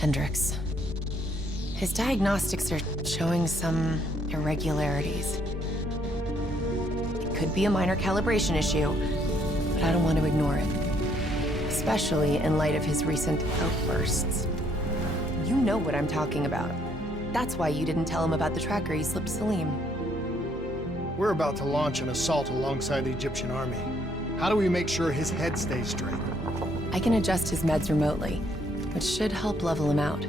Hendricks. His diagnostics are showing some irregularities. It could be a minor calibration issue, but I don't want to ignore it. Especially in light of his recent outbursts. You know what I'm talking about. That's why you didn't tell him about the tracker you slipped Salim. We're about to launch an assault alongside the Egyptian army. How do we make sure his head stays straight? I can adjust his meds remotely, which should help level him out.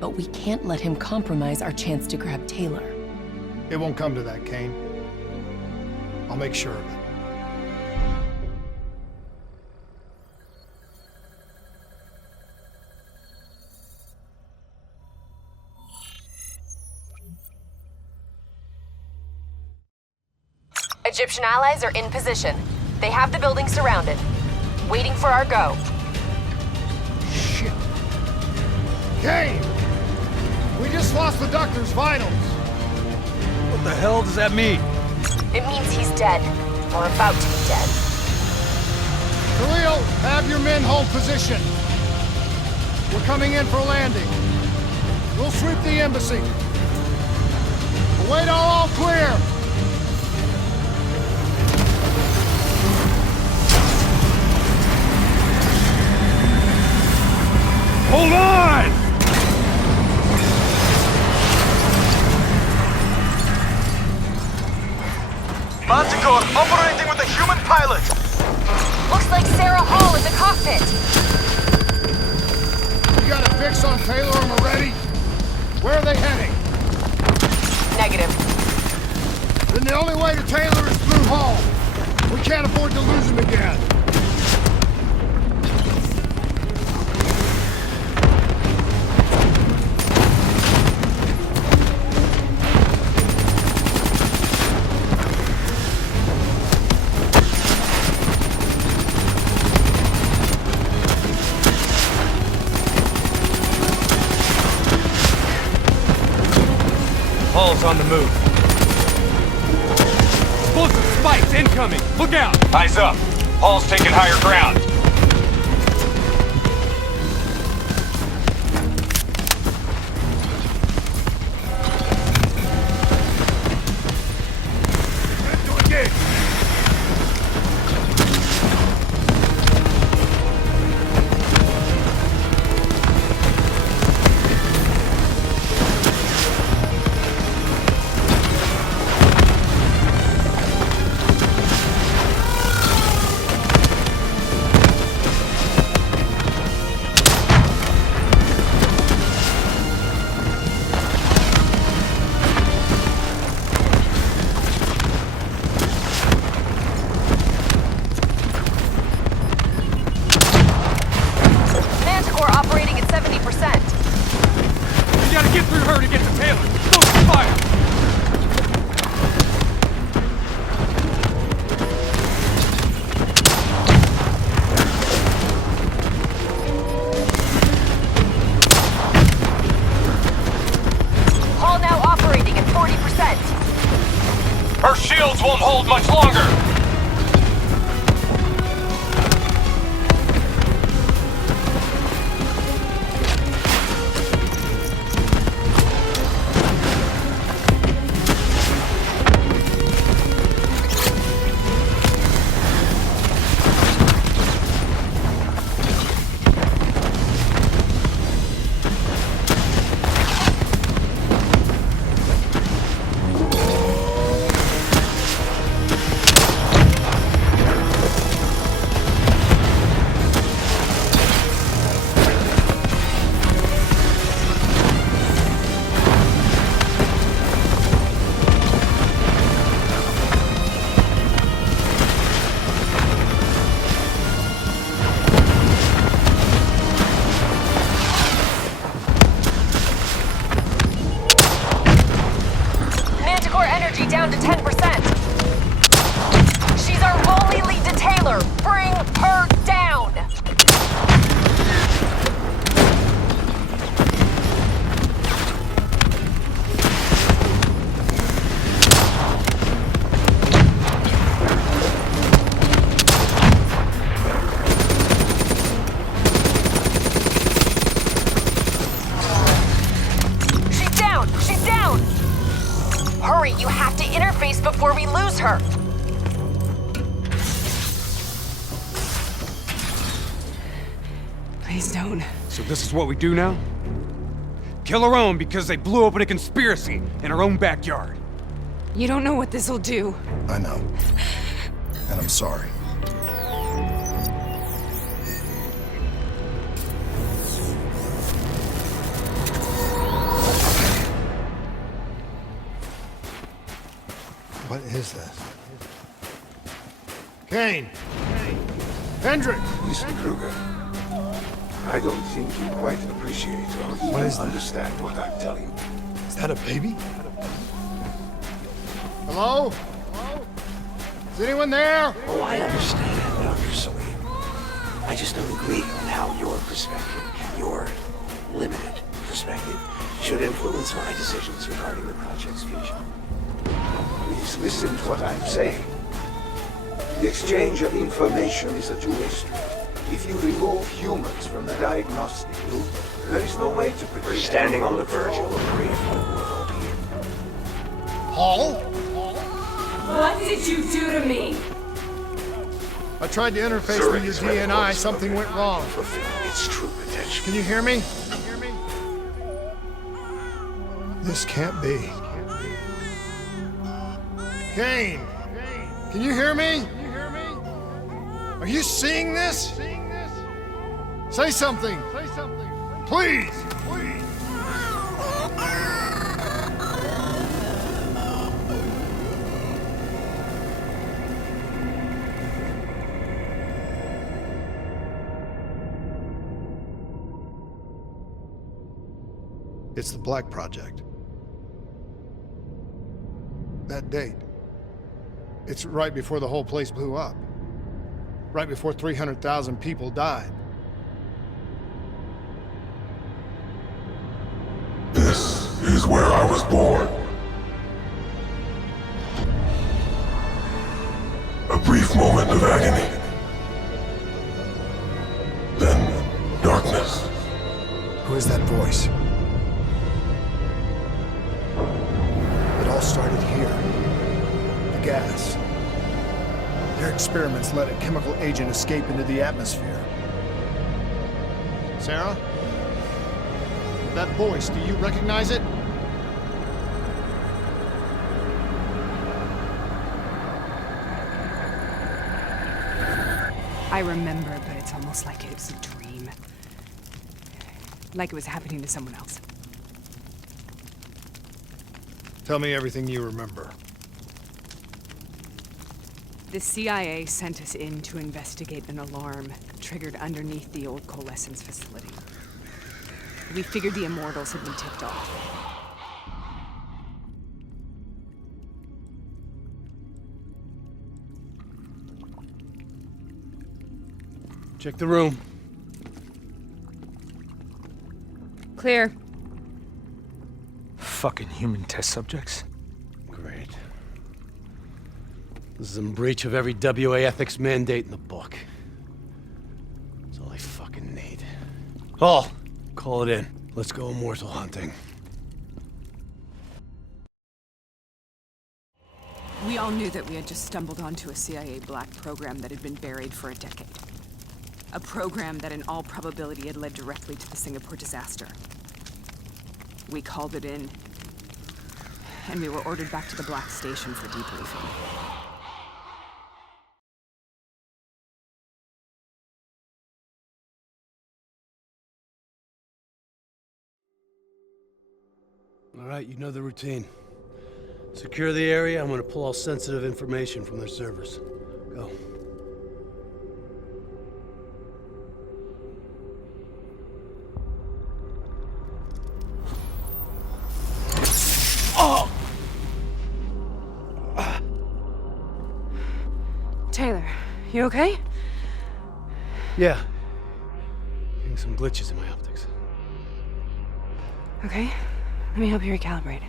But we can't let him compromise our chance to grab Taylor. It won't come to that, Kane. I'll make sure of it. Egyptian allies are in position. They have the building surrounded. Waiting for our go. Shit. Kane! We just lost the doctor's vitals. What the hell does that mean? It means he's dead. Or about to be dead. Khalil, have your men hold position. We're coming in for landing. We'll sweep the embassy. Await all clear. Hold on! Manticore operating with a human pilot! Looks like Sarah Hall in the cockpit. You got a fix on Taylor and Moretti? Where are they heading? Negative. Then the only way to Taylor is through Hall. We can't afford to lose him again. Hall's on the move. Explosive spikes incoming! Look out! Eyes up! Hall's taking higher ground. Please don't. So this is what we do now? Kill our own because they blew open a conspiracy in our own backyard. You don't know what this'll do. I know. And I'm sorry. What is this? Kane! Hendrik! Mr. Kruger, I don't think you quite appreciate or even understand what I'm telling you. Is that a baby? Hello? Hello? Is anyone there? Oh, I understand, Dr. Salim. I just don't agree on how your perspective, your limited perspective, should influence my decisions regarding the project's future. Please listen to what I'm saying. The exchange of information is a two-way street. If you remove humans from the diagnostic loop, there is no way to predict. We're standing on the verge of a great world here. Paul? What did you do to me? I tried to interface with your DNI. Something went wrong. Fulfill its true potential. Can you hear me? This can't be. Kane! Can you hear me? Are you seeing this? Say something! Please! It's the Black Project. That date. It's right before the whole place blew up. Right before 300,000 people died. This is where I was born. A brief moment of agony. Then, darkness. Who is that voice? It all started here. The gas. Their experiments let a chemical agent escape into the atmosphere. Sarah? That voice, do you recognize it? I remember, but it's almost like it was a dream. Like it was happening to someone else. Tell me everything you remember. The CIA sent us in to investigate an alarm triggered underneath the old coalescence facility. We figured the Immortals had been tipped off. Check the room. Clear. Fucking human test subjects. Great. This is in breach of every WA ethics mandate in the book. That's all I fucking need. Hall, call it in. Let's go immortal hunting. We all knew that we had just stumbled onto a CIA black program that had been buried for a decade. A program that in all probability had led directly to the Singapore disaster. We called it in, and we were ordered back to the Black Station for debriefing. All right, you know the routine. Secure the area. I'm gonna pull all sensitive information from their servers. Go. Taylor, you okay? Yeah. Getting some glitches in my optics. Okay, let me help you recalibrate.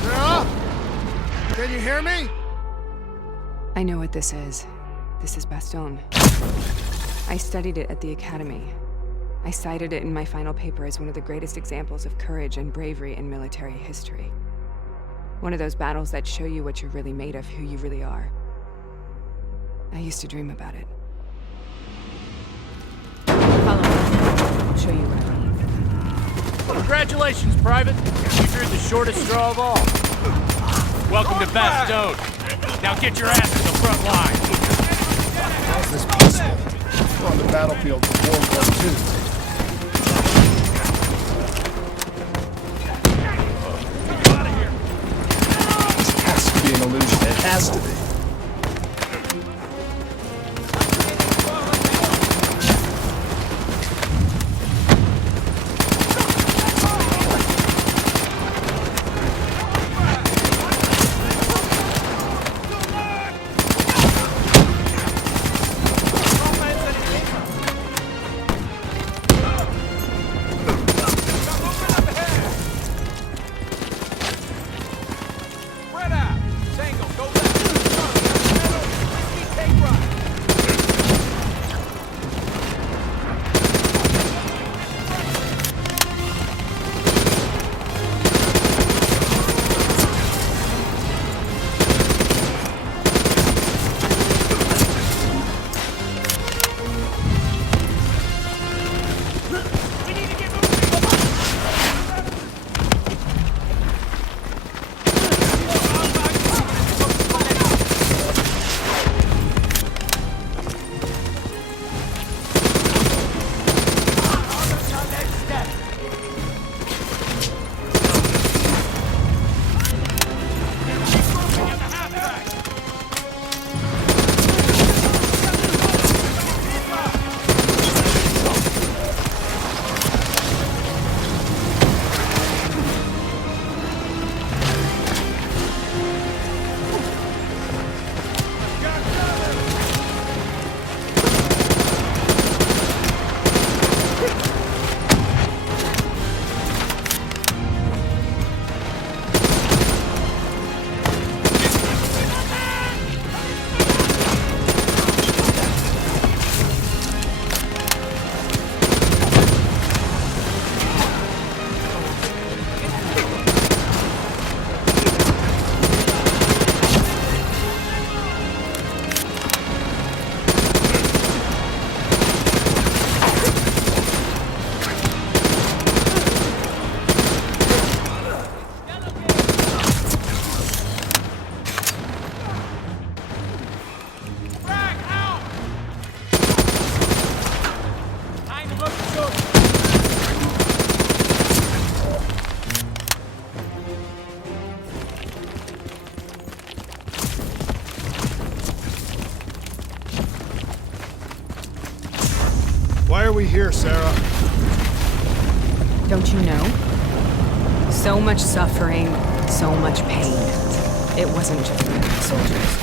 Sarah? Can you hear me? I know what this is. This is Bastogne. I studied it at the academy. I cited it in my final paper as one of the greatest examples of courage and bravery in military history. One of those battles that show you what you're really made of, who you really are. I used to dream about it. Follow me. I'll show you what I mean. Congratulations, Private. You drew the shortest straw of all. Welcome to Bastogne. Now get your ass to the front line. How's this possible? We're on the battlefield of World War II. This has to be an illusion. It has to be. Why are we here, Sarah? Don't you know? So much suffering, so much pain. It wasn't just for the soldiers.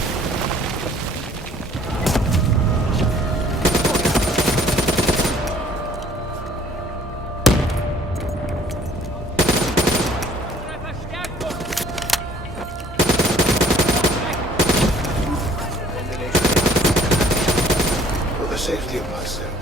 For the safety of myself.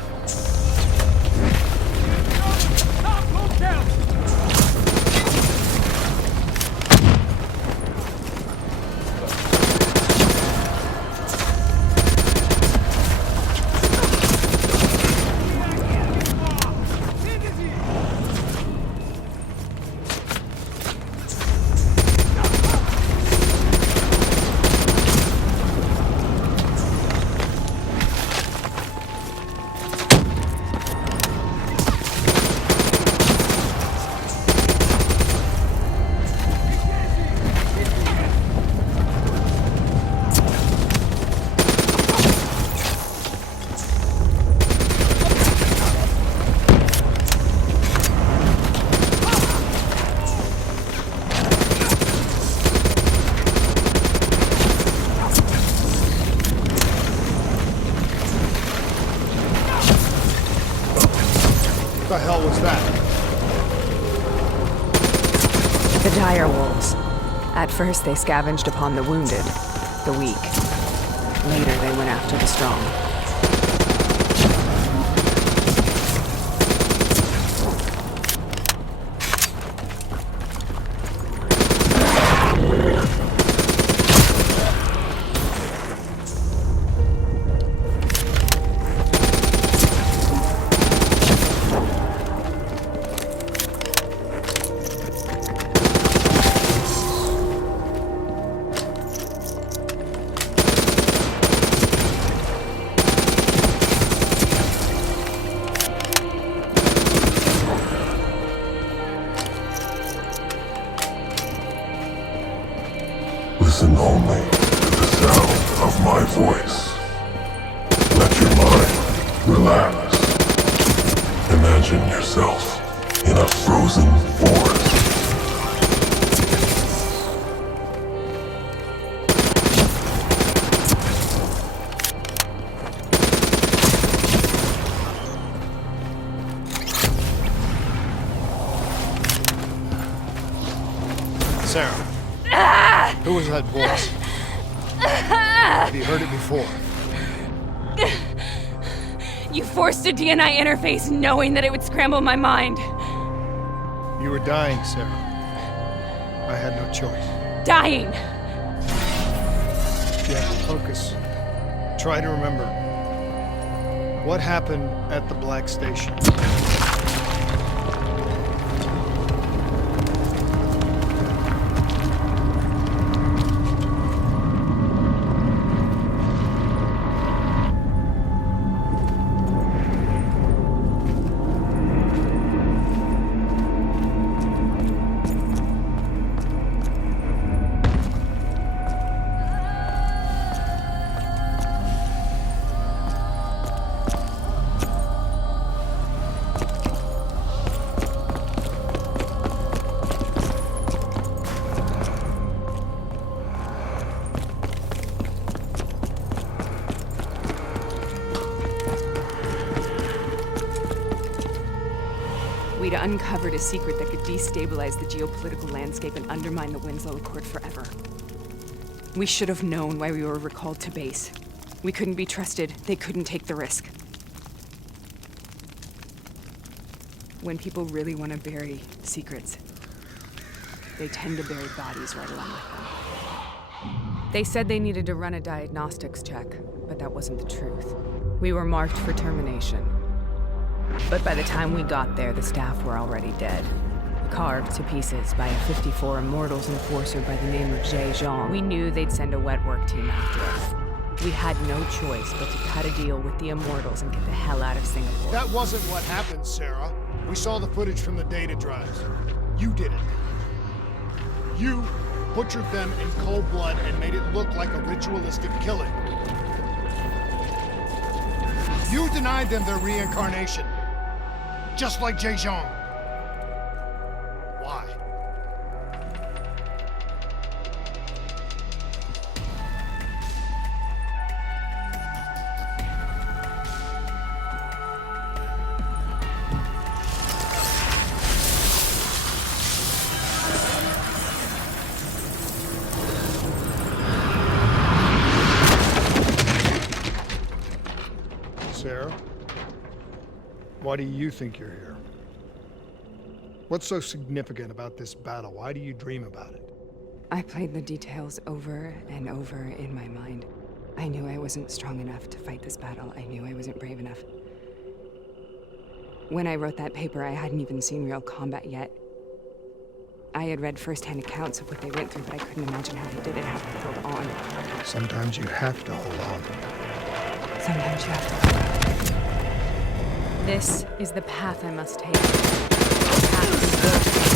What the hell was that? The dire wolves. At first, they scavenged upon the wounded, the weak. Later, they went after the strong. Listen only to the sound of my voice. Let your mind relax. Imagine yourself in a frozen forest. Sarah, who was that voice? Have you heard it before? You forced a DNI interface knowing that it would scramble my mind. You were dying, Sarah. I had no choice. Dying. You have to focus. Try to remember. What happened at the Black Station? We'd uncovered a secret that could destabilize the geopolitical landscape and undermine the Winslow Accord forever. We should have known why we were recalled to base. We couldn't be trusted. They couldn't take the risk. When people really want to bury secrets, they tend to bury bodies right along with them. They said they needed to run a diagnostics check, but that wasn't the truth. We were marked for termination. But by the time we got there, the staff were already dead. Carved to pieces by a 54 Immortals enforcer by the name of Jay Zhang. We knew they'd send a wet work team after us. We had no choice but to cut a deal with the Immortals and get the hell out of Singapore. That wasn't what happened, Sarah. We saw the footage from the data drives. You did it. You butchered them in cold blood and made it look like a ritualistic killing. You denied them their reincarnation. Just like Jay Zhang. Why? Sarah? Why do you think you're here? What's so significant about this battle? Why do you dream about it? I played the details over and over in my mind. I knew I wasn't strong enough to fight this battle. I knew I wasn't brave enough. When I wrote that paper, I hadn't even seen real combat yet. I had read first-hand accounts of what they went through, but I couldn't imagine how they did it, how they held on. Sometimes you have to hold on. Sometimes you have to hold on. This is the path I must take. The path we built.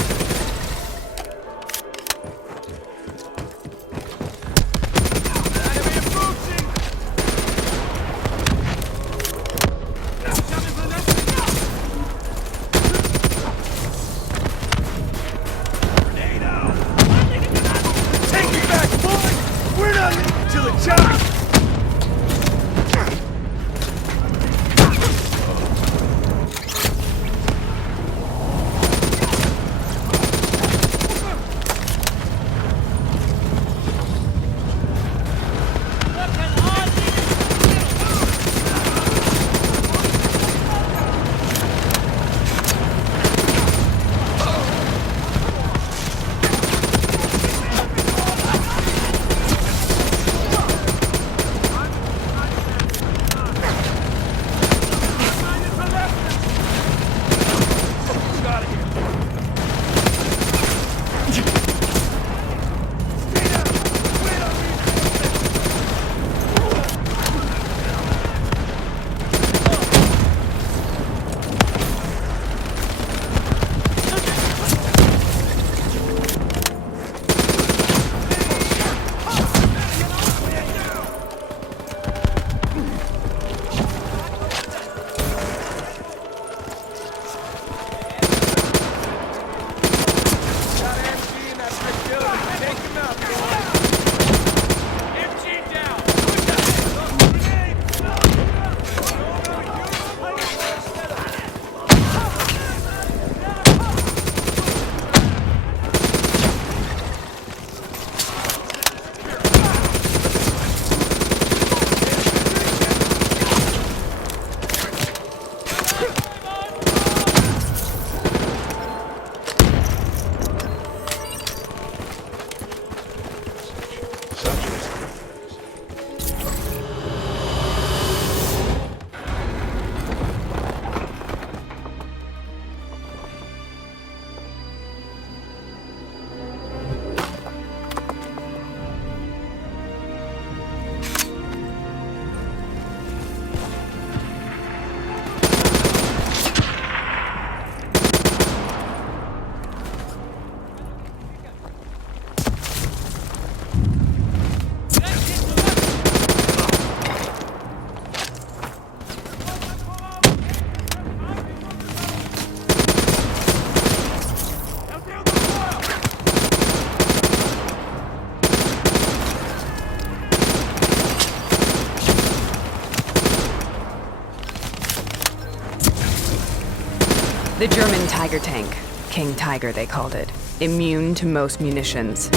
Tiger tank. King Tiger, they called it. Immune to most munitions.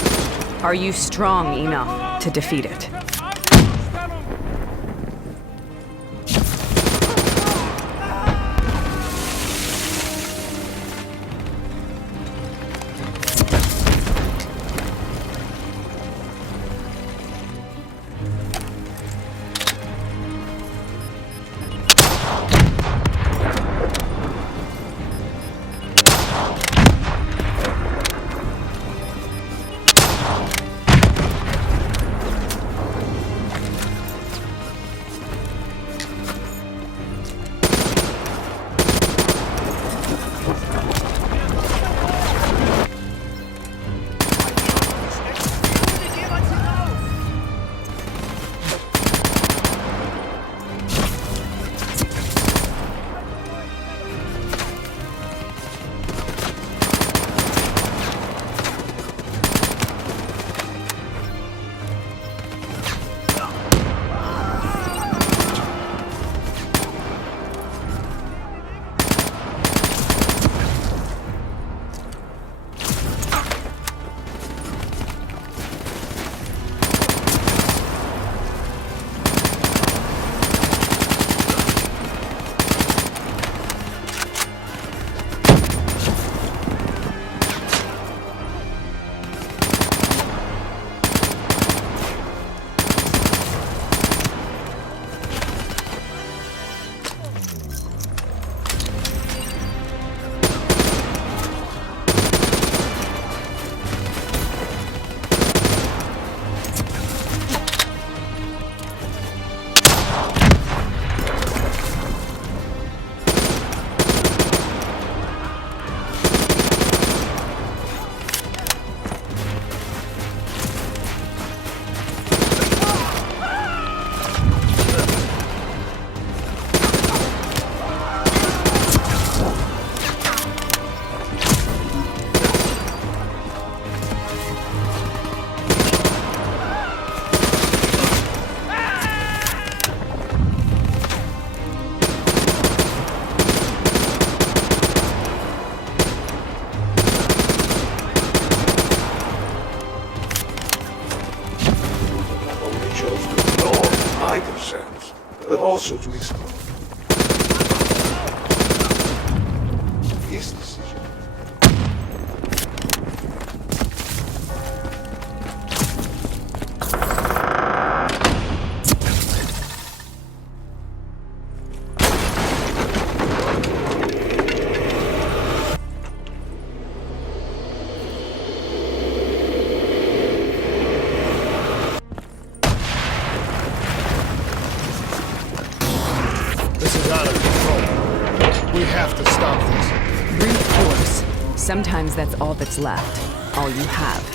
Are you strong enough to defeat it? But also to explore his decision. This is out of control. We have to stop this. Brute force. Sometimes that's all that's left. All you have.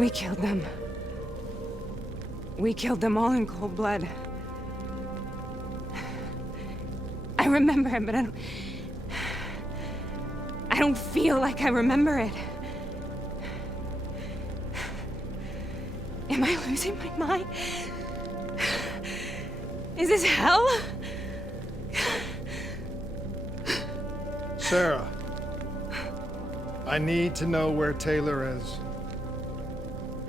We killed them. We killed them all in cold blood. I remember it, but I don't feel like I remember it. Am I losing my mind? Is this hell? Sarah, I need to know where Taylor is.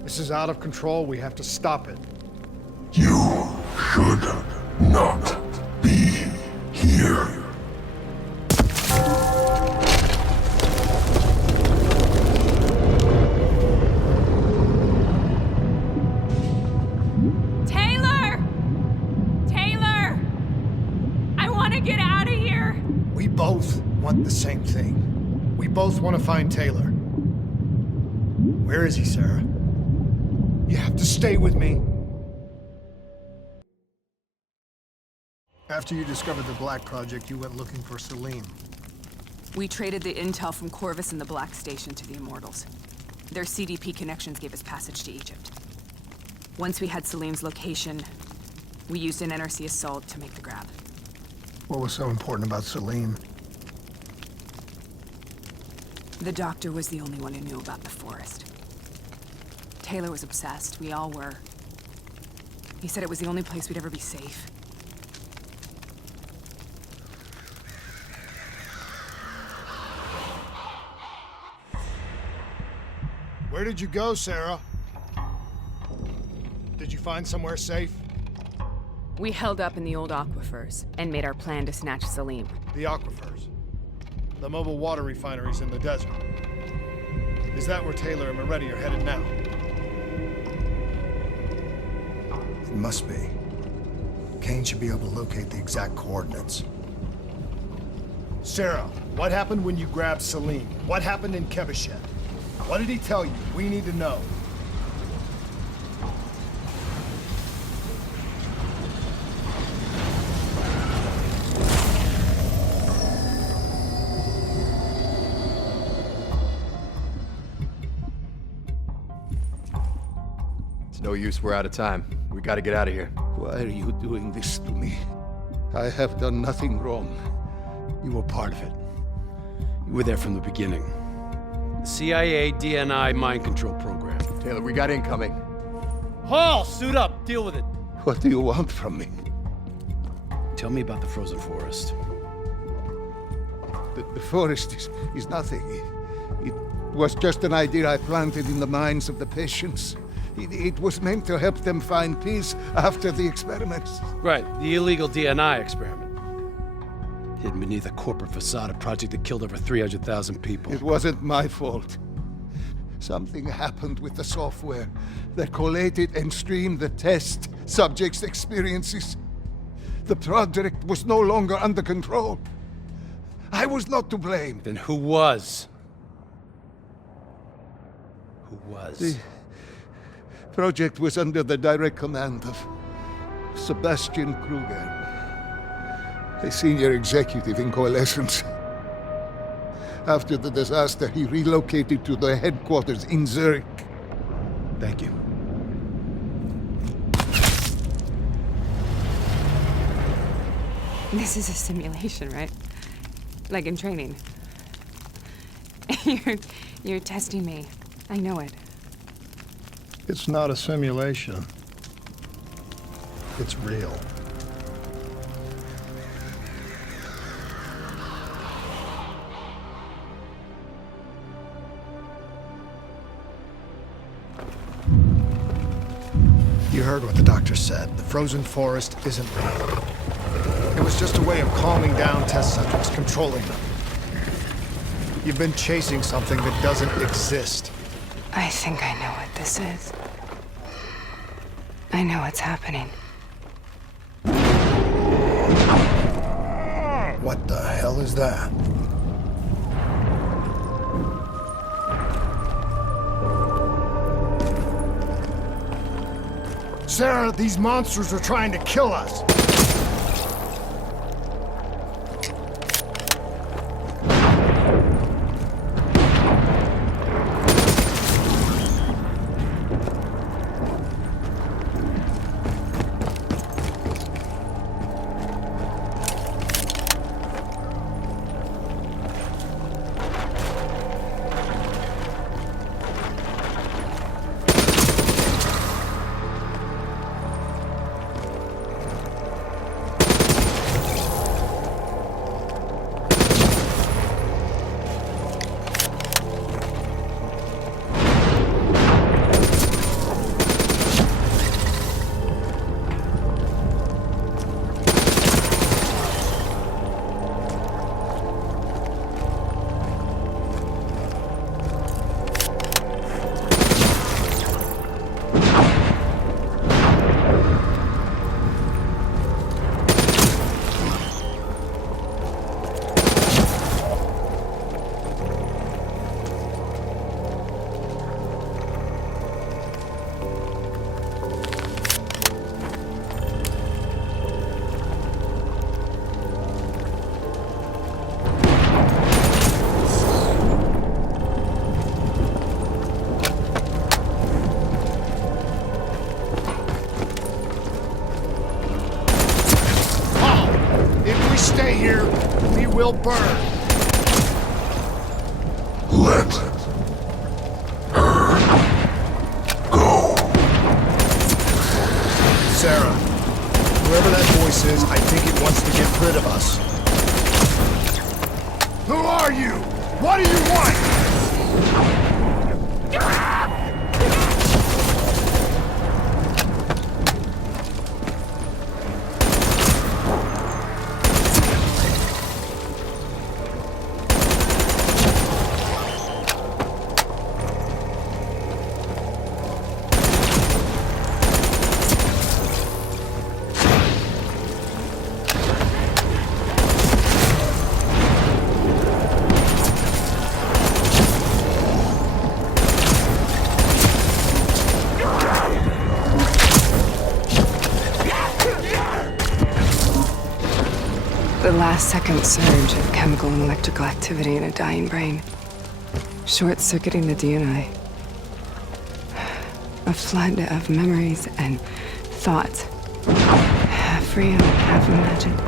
This is out of control. We have to stop it. You should not be here. Taylor! Taylor! I want to get out of here! We both want the same thing. We both want to find Taylor. Where is he, Sarah? You have to stay with me. After you discovered the Black Project, you went looking for Salim. We traded the intel from Corvus and the Black Station to the Immortals. Their CDP connections gave us passage to Egypt. Once we had Salim's location, we used an NRC assault to make the grab. What was so important about Salim? The doctor was the only one who knew about the forest. Taylor was obsessed. We all were. He said it was the only place we'd ever be safe. Where did you go, Sarah? Did you find somewhere safe? We held up in the old aquifers and made our plan to snatch Salim. The aquifers. The mobile water refineries in the desert. Is that where Taylor and Moretti are headed now? It must be. Kane should be able to locate the exact coordinates. Sarah, what happened when you grabbed Salim? What happened in Kevashet? What did he tell you? We need to know. It's no use, we're out of time. We gotta get out of here. Why are you doing this to me? I have done nothing wrong. You were part of it. You were there from the beginning. The CIA DNI mind control program. Taylor, we got incoming. Hall, suit up. Deal with it. What do you want from me? Tell me about the frozen forest. The forest is nothing. It was just an idea I planted in the minds of the patients. It was meant to help them find peace after the experiments. Right, the illegal DNI experiment. Hidden beneath a corporate facade, a project that killed over 300,000 people. It wasn't my fault. Something happened with the software that collated and streamed the test subjects' experiences. The project was no longer under control. I was not to blame. Then who was? Who was? The project was under the direct command of Sebastian Kruger, a senior executive in Coalescence. After the disaster, he relocated to the headquarters in Zurich. Thank you. This is a simulation, right? Like in training. You're testing me. I know it. It's not a simulation. It's real. You heard what the doctor said. The frozen forest isn't real. It was just a way of calming down test subjects, controlling them. You've been chasing something that doesn't exist. I think I know what this is. I know what's happening. What the hell is that? Sarah, these monsters are trying to kill us. will burn. Let her go. Sarah, whoever that voice is, I think it wants to get rid of us. Who are you? What do you want? The last-second surge of chemical and electrical activity in a dying brain. Short-circuiting the DNA. A flood of memories and thoughts. Half real, half imagined.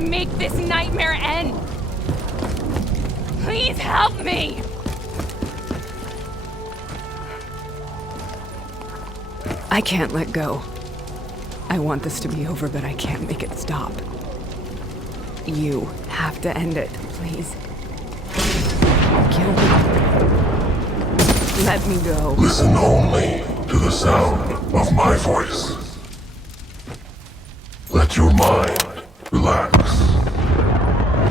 Make this nightmare end! Please help me! I can't let go. I want this to be over, but I can't make it stop. You have to end it, please. Kill me. Let me go. Listen only to the sound of my voice. Let your mind relax.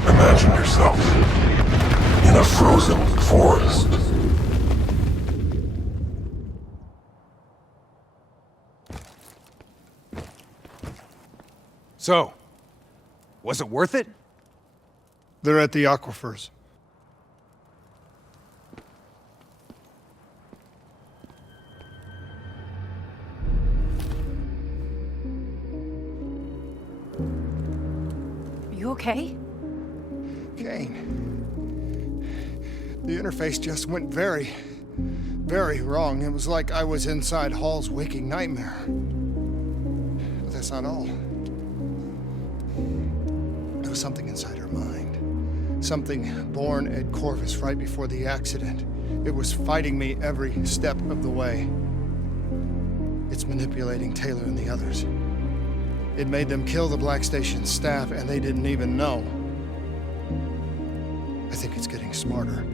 Imagine yourself in a frozen forest. So, was it worth it? They're at the aquifers. You okay? Kane. The interface just went very, very wrong. It was like I was inside Hall's waking nightmare. But that's not all. There was something inside her mind. Something born at Corvus right before the accident. It was fighting me every step of the way. It's manipulating Taylor and the others. It made them kill the Black Station staff, and they didn't even know. I think it's getting smarter.